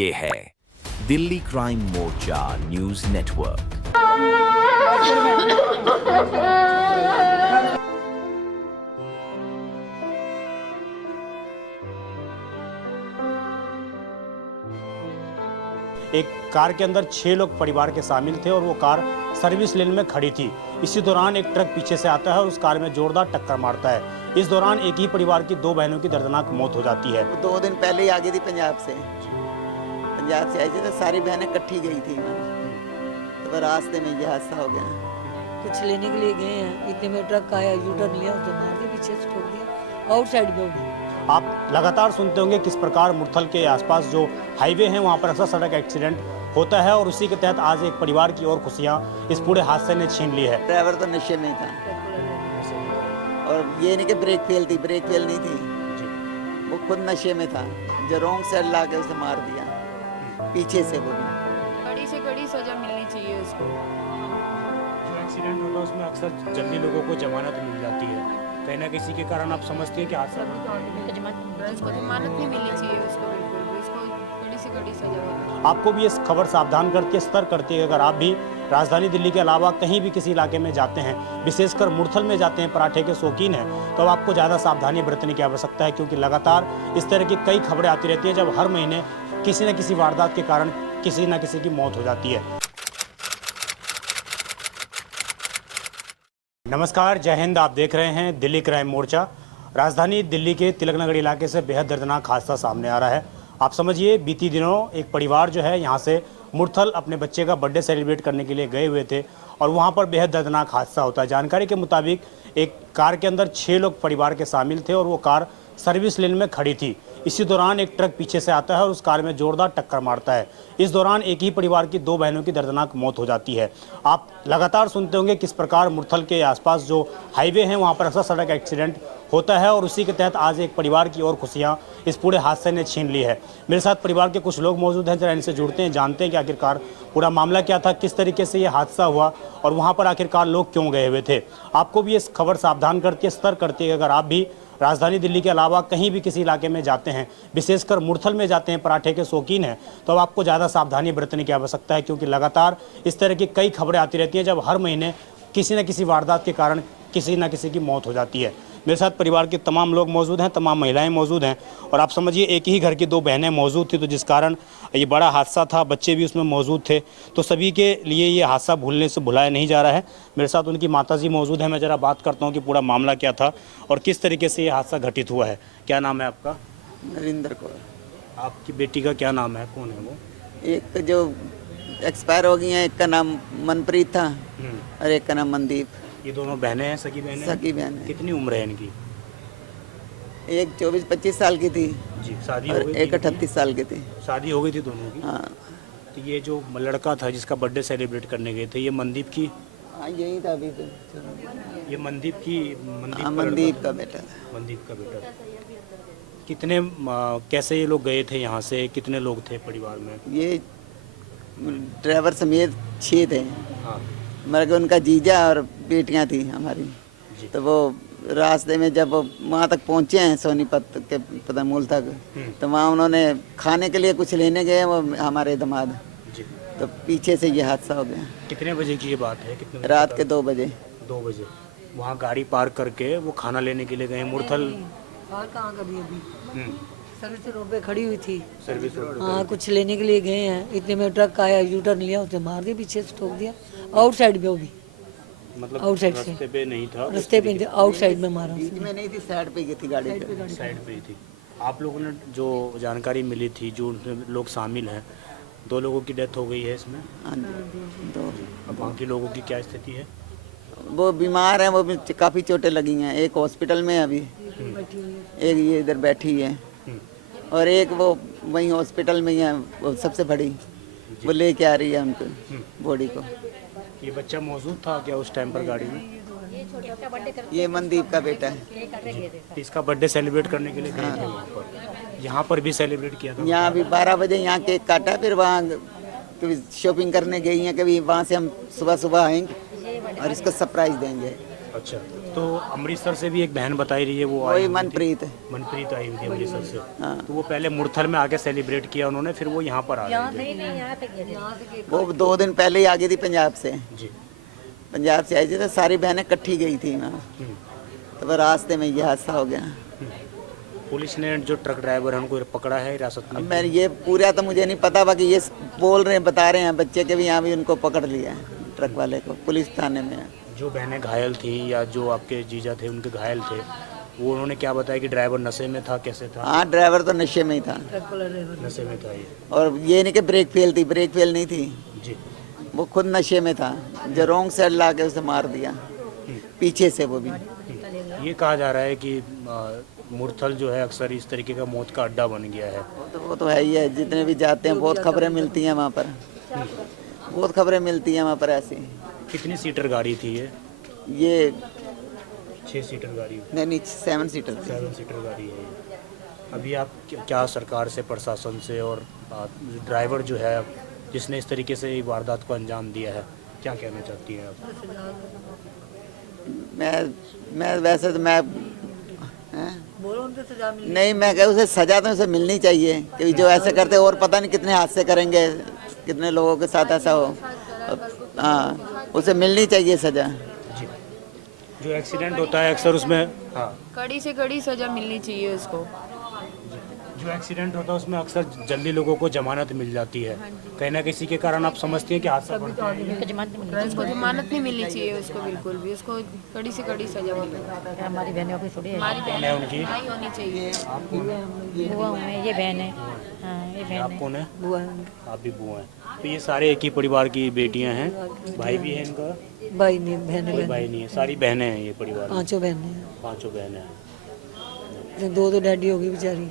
ये है दिल्ली क्राइम मोर्चा news network. एक कार के अंदर 6 लोग परिवार के शामिल थे और वो कार सर्विस लेन में खड़ी थी। इसी दौरान एक ट्रक पीछे से आता है और उस कार में जोरदार टक्कर मारता है। इस दौरान एक ही परिवार की 2 बहनों की दर्दनाक मौत हो जाती है। 2 दिन पहले ही आ गई थी पंजाब से आई थी तो सारी बहनें इकट्ठी गई थी, तो रास्ते में ये हादसा हो गया। कुछ लेने के लिए गए हैं, इतने में ट्रक आया, यू टर्न लिया, तो मार दिया, पीछे से ठोक दिया, आउटसाइड में हो गई। आप लगातार सुनते होंगे किस प्रकार मुरथल के आसपास जो हाईवे हैं वहाँ पर अक्सर सड़क एक्सीडेंट होता है और उसी के तहत आज एक परिवार की और खुशियाँ इस पूरे हादसे ने छीन ली है। ड्राइवर तो नशे में था और ये नहीं कि ब्रेक फेल नहीं थी, वो खुद नशे में था। जो रॉन्ग साइड ला के उसे मार दिया पीछे से। वो कड़ी से कड़ी सजा मिलनी चाहिए उसको। जो एक्सीडेंट होता है उसमें अक्सर जल्दी लोगों को जमानत मिल जाती है, कहीं ना किसी के कारण आप समझते हैं कि हादसा उसको जमानत नहीं मिलनी चाहिए, उसको बिल्कुल भी, उसको कड़ी से कड़ी सजा हो। आपको भी इस खबर सावधान करती है, सतर्क करती है। अगर आप भी राजधानी दिल्ली के अलावा कहीं भी किसी इलाके में जाते हैं, विशेषकर मुरथल में जाते हैं, पराठे के शौकीन हैं, तो आपको ज़्यादा सावधानी बरतने की आवश्यकता है, क्योंकि लगातार इस तरह की कई खबरें आती रहती हैं जब हर महीने किसी न किसी वारदात के कारण किसी न किसी की मौत हो जाती है। नमस्कार, जय हिंद। आप देख रहे हैं दिल्ली क्राइम मोर्चा। राजधानी दिल्ली के तिलक नगर इलाके से बेहद दर्दनाक हादसा सामने आ रहा है। आप समझिए, बीती दिनों एक परिवार जो है यहाँ से मुरथल अपने बच्चे का बर्थडे सेलिब्रेट करने के लिए गए हुए थे और वहाँ पर बेहद दर्दनाक हादसा होता है। जानकारी के मुताबिक एक कार के अंदर 6 लोग परिवार के शामिल थे और वो कार सर्विस लेन में खड़ी थी। इसी दौरान एक ट्रक पीछे से आता है और उस कार में जोरदार टक्कर मारता है। इस दौरान एक ही परिवार की 2 बहनों की दर्दनाक मौत हो जाती है। आप लगातार सुनते होंगे किस प्रकार मुरथल के आसपास जो हाईवे हैं वहाँ पर अक्सर सड़क एक्सीडेंट होता है और उसी के तहत आज एक परिवार की और खुशियाँ इस पूरे हादसे ने छीन ली है। मेरे साथ परिवार के कुछ लोग मौजूद हैं, जरा इनसे जुड़ते हैं, जानते हैं कि आखिरकार पूरा मामला क्या था, किस तरीके से ये हादसा हुआ और वहाँ पर आखिरकार लोग क्यों गए हुए थे। आपको भी इस खबर सावधान करती है, सतर्क करती है। अगर आप भी राजधानी दिल्ली के अलावा कहीं भी किसी इलाके में जाते हैं, विशेषकर मुरथल में जाते हैं, पराठे के शौकीन हैं, तो अब आपको ज़्यादा सावधानी बरतने की आवश्यकता है, क्योंकि लगातार इस तरह की कई खबरें आती रहती हैं जब हर महीने किसी न किसी वारदात के कारण किसी न किसी की मौत हो जाती है। मेरे साथ परिवार के तमाम लोग मौजूद हैं, तमाम महिलाएं मौजूद हैं और आप समझिए एक ही घर की 2 बहनें मौजूद थी, तो जिस कारण ये बड़ा हादसा था, बच्चे भी उसमें मौजूद थे, तो सभी के लिए ये हादसा भूलने से भुलाया नहीं जा रहा है। मेरे साथ उनकी माताजी मौजूद हैं, मैं ज़रा बात करता हूँ कि पूरा मामला क्या था और किस तरीके से ये हादसा घटित हुआ है। क्या नाम है आपका? नरेंद्र कौर। आपकी बेटी का क्या नाम है, कौन है वो? एक जो एक्सपायर हो गई है, एक का नाम मनप्रीत था और एक का नाम मनदीप। ये दोनों बहनें हैं, सगी बहनें? सगी बहन है। कितनी उम्र है इनकी? एक 24-25 साल की थी जी। शादी और हो गई? एक 38 साल की थी। शादी हो गई थी दोनों की? हाँ तो ये जो लड़का था जिसका बर्थडे सेलिब्रेट करने गए थे, ये मनदीप की? हाँ यही था अभी तो। ये मनदीप का बेटा था। मनदीप का बेटा। कितने कैसे ये लोग गए थे यहाँ से, कितने लोग थे परिवार में? ये ड्राइवर समेत 6 थे। हाँ मगर उनका जीजा और बेटियां थी हमारी। तो वो रास्ते में जब वहाँ तक पहुँचे हैं सोनीपत के पतामूल तक, तो वहाँ उन्होंने खाने के लिए कुछ लेने गए वो हमारे दामाद, तो पीछे से ये हादसा हो गया। कितने बजे की ये बात है? कितने बजे? रात के 2 बजे। 2 बजे वहाँ गाड़ी पार्क करके वो खाना लेने के लिए गए मुरथल? और कहाँ कभी अभी सर्विस रोड पे खड़ी हुई थी। Service road? हाँ, कुछ लेने के लिए गए हैं, इतने में ट्रक आया, यू टर्न लिया, उसे मार दिया, पीछे से ठोक दिया, आउटसाइड में। वो भी मतलब आउटसाइड से, रास्ते पे नहीं था? रास्ते पे आउटसाइड में मारा। बीच में नहीं थी, साइड पे गई थी गाड़ी। साइड पे ही थी। आप लोगों ने जो जानकारी मिली थी, जो उनमें लोग शामिल हैं, 2 लोगों की डेथ हो गई है इसमें? हाँ जी, 2। अब बाकी लोगों की क्या स्थिति है? वो बीमार हैं, वो भी काफ़ी चोटें लगी हैं। एक हॉस्पिटल में है अभी, एक ये इधर बैठी है और एक वो वहीं हॉस्पिटल में ही है, वो सबसे बड़ी, वो लेके आ रही है उनको बॉडी को। ये बच्चा मौजूद था क्या उस टाइम पर गाड़ी में? ये मनदीप का बेटा है। इसका बर्थडे सेलिब्रेट करने के लिए गए थे वहाँ पर? यहाँ पर भी सेलिब्रेट किया था? यहाँ अभी 12 बजे यहाँ केक काटा, फिर वहाँ कभी शॉपिंग करने गई हैं, कभी वहाँ से हम सुबह सुबह आएंगे और इसको सरप्राइज देंगे। अच्छा, तो अमृतसर से भी एक बहन बताई रही है वो आई वही हुई थी। मनप्रीत मनप्रीत आई हुई थी अमृतसर से। हाँ। तो वो पहले मुरथल में आके सेलिब्रेट किया उन्होंने, फिर वो यहाँ पर आ गई नहीं नहीं यहाँ तक वो 2 दिन पहले ही आ गई थी पंजाब से। जी। पंजाब से आई थी तो सारी बहनें इकट्ठी गई थी वहाँ। हम्म। तो वो रास्ते में ये हादसा हो गया। पुलिस ने जो ट्रक ड्राइवर है उनको पकड़ा है हिरासत में। अब मैं ये पूरा तो मुझे नहीं पता, बाकी ये बोल रहे हैं, बता रहे हैं बच्चे के भी, यहाँ भी उनको पकड़ लिया है, ट्रक वाले को पुलिस थाने में। जो बहनें घायल थी या जो आपके जीजा थे उनके घायल थे, वो उन्होंने क्या बताया कि ड्राइवर नशे में था, कैसे था? हाँ, ड्राइवर तो नशे में ही था। नशे में था ये। और ये नहीं कि ब्रेक फेल थी, ब्रेक फेल नहीं थी, जी। वो खुद नशे में था। जो रॉन्ग साइड ला के उसे मार दिया पीछे से, वो भी। ये कहा जा रहा है कि मुरथल जो है अक्सर इस तरीके का मौत का अड्डा बन गया है। वो तो है ही है, जितने भी जाते हैं बहुत खबरें मिलती हैं वहाँ पर, बहुत खबरें मिलती हैं वहाँ पर ऐसी। कितनी सीटर गाड़ी थी ये 6 सीटर गाड़ी, नहीं 7 सीटर थी। 7 सीटर गाड़ी है ये। अभी आप क्या सरकार से, प्रशासन से और ड्राइवर जो है जिसने इस तरीके से ये वारदात को अंजाम दिया है, क्या कहना चाहती हैं आप? मैं वैसे तो मैं बोलो उनको सजा मिली। नहीं, मैं कह उसे सजा तो उसे मिलनी चाहिए, क्योंकि जो ऐसे करते और पता नहीं कितने हादसे करेंगे, कितने लोगों के साथ ऐसा हो। हाँ, उसे मिलनी चाहिए सजा। जी। जो एक्सीडेंट होता है अक्सर उसमें, हाँ, कड़ी से कड़ी सजा मिलनी चाहिए उसको। जो एक्सीडेंट होता है उसमें अक्सर जल्दी लोगों को जमानत मिल जाती है, कहीं ना किसी के कारण आप समझते हैं कि हादसा बढ़ता है। उसको जमानत नहीं मिलनी चाहिए उसको, बिल्कुल भी उसको कड़ी से कड़ी सजा मिलनी चाहिए। हमारी बहनों की थोड़ी है, हमारी कौन है बहन उनकी? नहीं होनी चाहिए। बुआ हूँ मैं, ये बहन है। हाँ ये बहन आप है। कौन है? बुआ आप भी बुआ हैं। तो ये सारे एक ही परिवार की बेटियां हैं, भाई भी है इनका? भाई नहीं, बहन कोई भाई नहीं है, सारी बहनें हैं ये परिवार में। 5 बहन है, 5 बहनें हैं। 2 तो डैडी होगी बेचारी।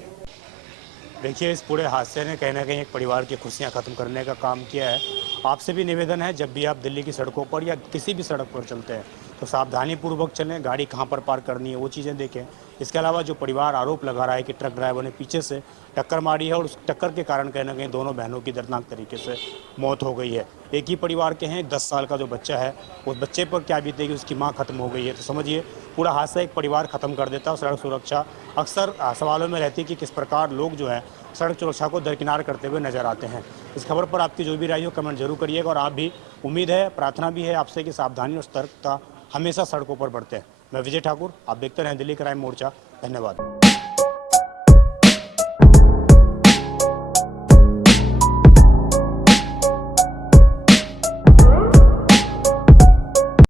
देखिए, इस पूरे हादसे ने कहीं ना कहीं एक परिवार की खुशियां ख़त्म करने का काम किया है। आपसे भी निवेदन है, जब भी आप दिल्ली की सड़कों पर या किसी भी सड़क पर चलते हैं तो सावधानीपूर्वक चलें, गाड़ी कहां पर पार्क करनी है वो चीज़ें देखें। इसके अलावा जो परिवार आरोप लगा रहा है कि ट्रक ड्राइवर ने पीछे से टक्कर मारी है और उस टक्कर के कारण कहीं ना कहीं दोनों बहनों की दर्दनाक तरीके से मौत हो गई है। एक ही परिवार के हैं, 10 साल का जो बच्चा है, उस बच्चे पर क्या बीतेगी, उसकी माँ खत्म हो गई है। तो समझिए, पूरा हादसा एक परिवार ख़त्म कर देता है। और सड़क सुरक्षा अक्सर सवालों में रहती है कि किस प्रकार लोग जो है सड़क सुरक्षा को दरकिनार करते हुए नजर आते हैं। इस खबर पर आपकी जो भी राय हो कमेंट जरूर करिएगा। और आप भी, उम्मीद है, प्रार्थना भी है आपसे कि सावधानी और सतर्कता हमेशा सड़कों पर बढ़ते हैं। मैं विजय ठाकुर, आप देखते रहें दिल्ली क्राइम मोर्चा। धन्यवाद।